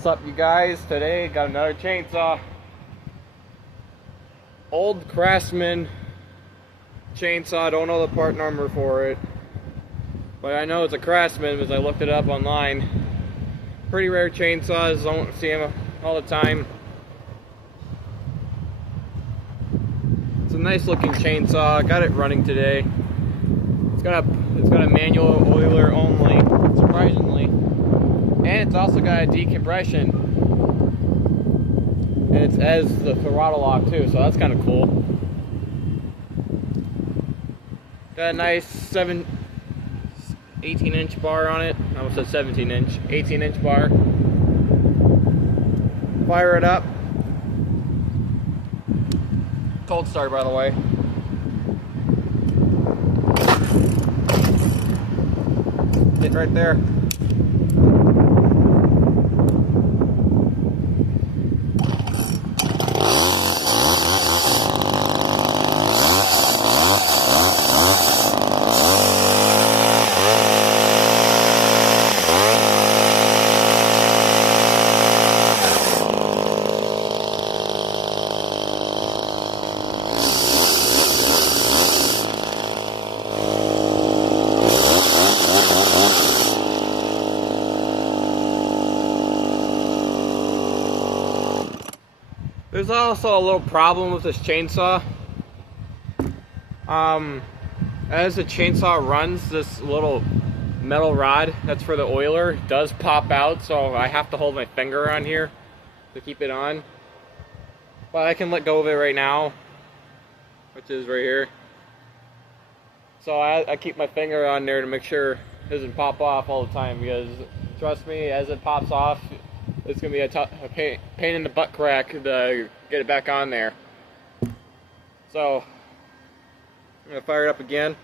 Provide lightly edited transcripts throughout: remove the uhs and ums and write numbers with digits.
What's up, you guys? Today got another chainsaw. Old Craftsman chainsaw. Don't know the part number for it, but I know it's a Craftsman because I looked it up online. Pretty rare chainsaws. Don't see them all the time. It's a nice looking chainsaw. Got it running today. It's got a manual oiler only, surprisingly, and it's also got a decompression, and it's as the throttle lock too, so that's kind of cool. Got a nice 18-inch bar on it. I almost said 17-inch, 18-inch bar. Fire it up. Cold start, by the way. Hit right there. There's also a little problem with this chainsaw. As the chainsaw runs, this little metal rod that's for the oiler does pop out, so I have to hold my finger on here to keep it on. But I can let go of it right now, which is right here. So I keep my finger on there to make sure it doesn't pop off all the time, because trust me, as it pops off, it's going to be a pain in the butt crack to get it back on there. So, I'm going to fire it up again.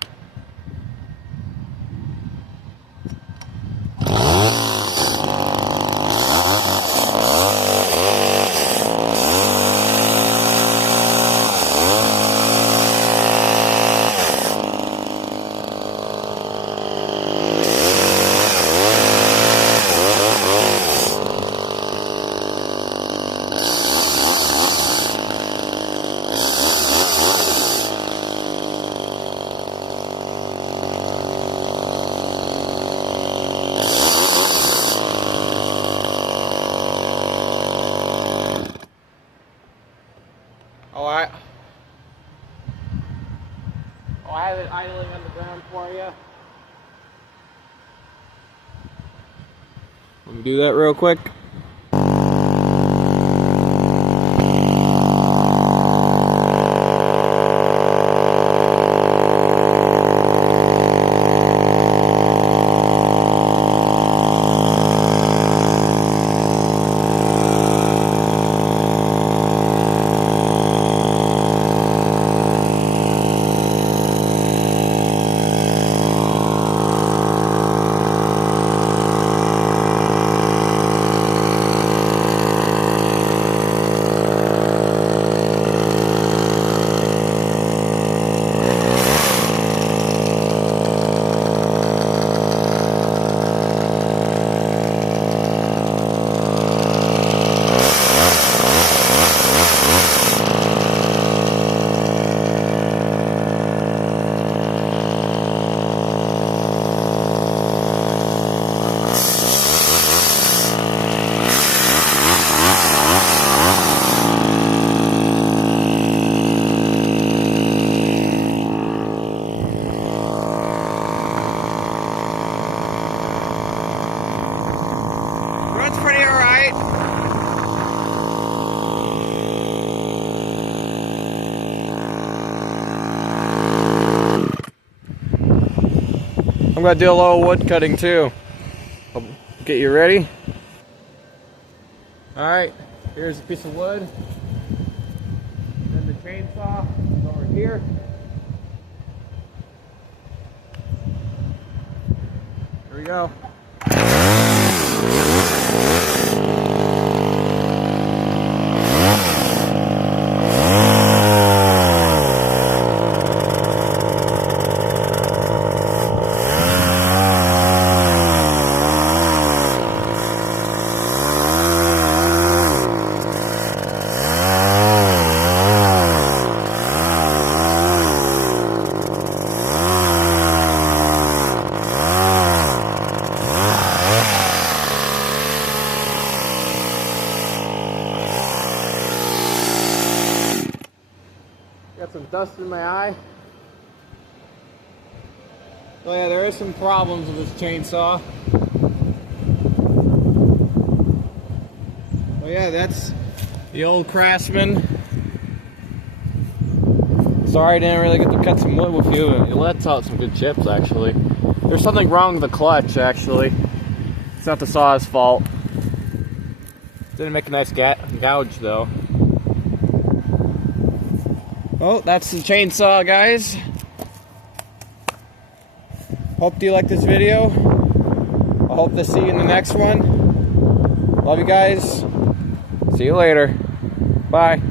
I have it idling on the ground for you. Let me do that real quick. Runs pretty alright. I'm gonna do a little wood cutting too. I'll get you ready. Alright, here's a piece of wood. Then the chainsaw is over here. Here we go. dust in my eye. Oh yeah, there is some problems with this chainsaw. Oh yeah, that's the old Craftsman. Sorry I didn't really get to cut some wood with you. It lets out some good chips actually. There's something wrong with the clutch actually. It's not the saw's fault. Didn't make a nice gouge though. Oh, that's the chainsaw, guys. Hope you like this video. I hope to see you in the next one. Love you guys. See you later. Bye.